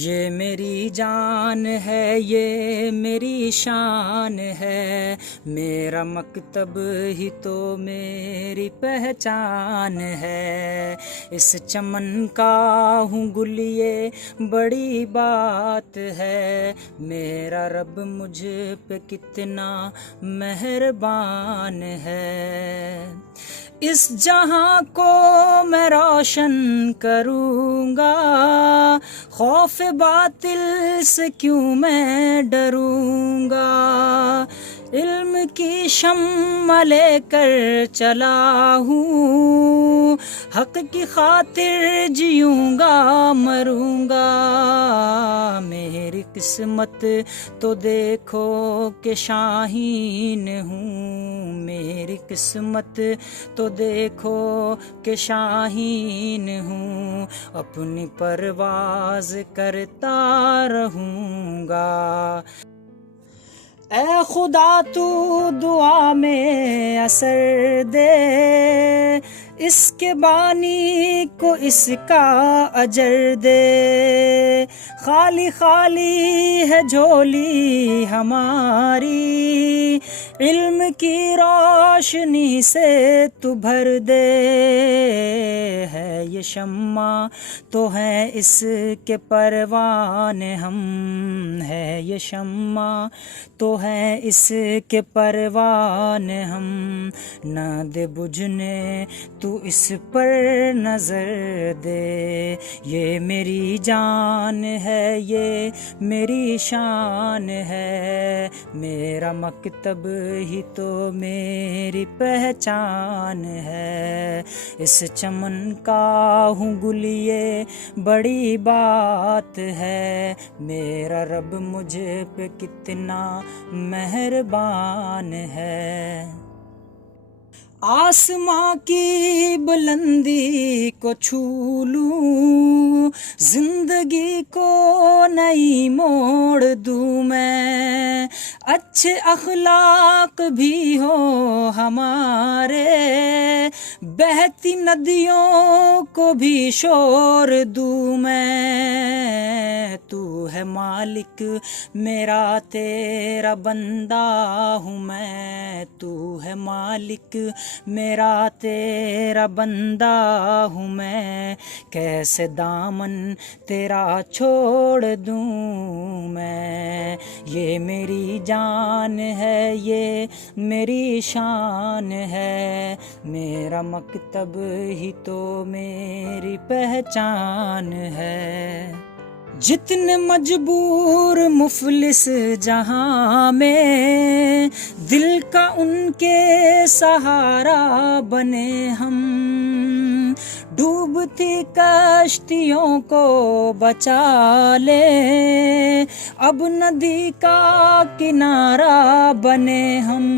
ये मेरी जान है, ये मेरी शान है, मेरा मकतब ही तो मेरी पहचान है। इस चमन का हूँ गुल ये बड़ी बात है, मेरा रब मुझ पे कितना मेहरबान है। इस जहां को मैं रोशन करूंगा, खौफ बातिल से क्यों मैं डरूंगा। इल्म की शम्मा लेकर चला हूँ, हक की खातिर जीऊंगा मरूंगा। मेरी किस्मत तो देखो कि शाहीन हूँ, मेरी किस्मत तो देखो कि शाहीन हूँ। अपनी परवाज़ करता रहूँगा। ऐ खुदा तू दुआ में असर दे, इसके बानी को इसका अजर दे। खाली खाली है झोली हमारी, इल्म की रोशनी से तू भर दे। है ये शम्मा तो है इसके परवाने हम, है ये शम्मा तो है इसके परवाने हम। न दे बुझने तू इस पर नजर दे। ये मेरी जान है, ये मेरी शान है, मेरा मकतब ही तो मेरी पहचान है। इस चमन का हूँ गुल ये बड़ी बात है, मेरा रब मुझे पे कितना मेहरबान है। आसमां की बुलंदी को छू लूं, जिंदगी को नई मोड़ दूं मैं। अच्छे अखलाक भी हो हमारे, बहती नदियों को भी शोर दूं मैं। तू है मालिक मेरा तेरा बंदा हूँ मैं, तू है मालिक मेरा तेरा बंदा हूँ मैं। कैसे दामन तेरा छोड़ दूँ मैं। ये मेरी जान है, ये मेरी शान है, मेरा मकतब ही तो मेरी पहचान है। जितने मजबूर मुफलिस जहां में, दिल का उनके सहारा बने हम। डूबती कश्तियों को बचा ले, अब नदी का किनारा बने हम।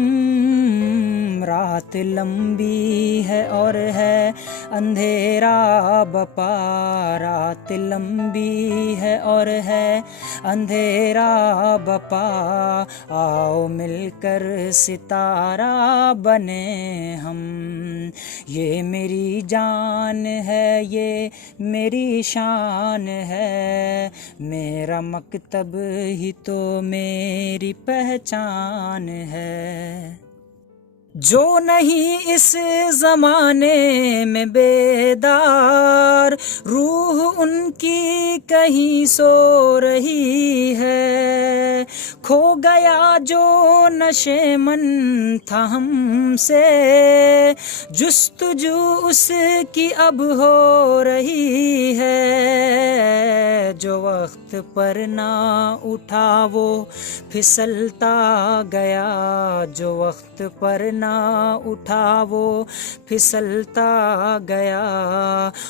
रात लंबी है और है अंधेरा बपा, रात लंबी है और है अंधेरा बपा। आओ मिलकर सितारा बने हम। ये मेरी जान है, ये मेरी शान है, मेरा मकतब ही तो मेरी पहचान है। जो नहीं इस ज़माने में बेदार, रूह उनकी कहीं सो रही है। खो गया जो नशे मन था हमसे, जुस्तजू उसकी अब हो रही है। जो वक्त पर ना उठा वो फिसलता गया, जो वक्त पर ना उठा वो फिसलता गया।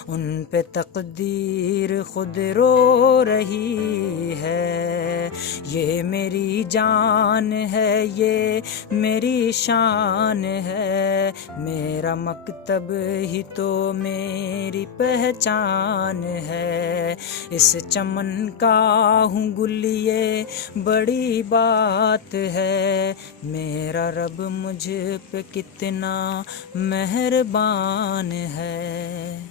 उन पे तकदीर खुद रो रही है। ये मेरी जान है, ये मेरी शान है, मेरा मकतब ही तो मेरी पहचान है। इस चमन का हूँ गुल ये बड़ी बात है, मेरा रब मुझ पे कितना मेहरबान है।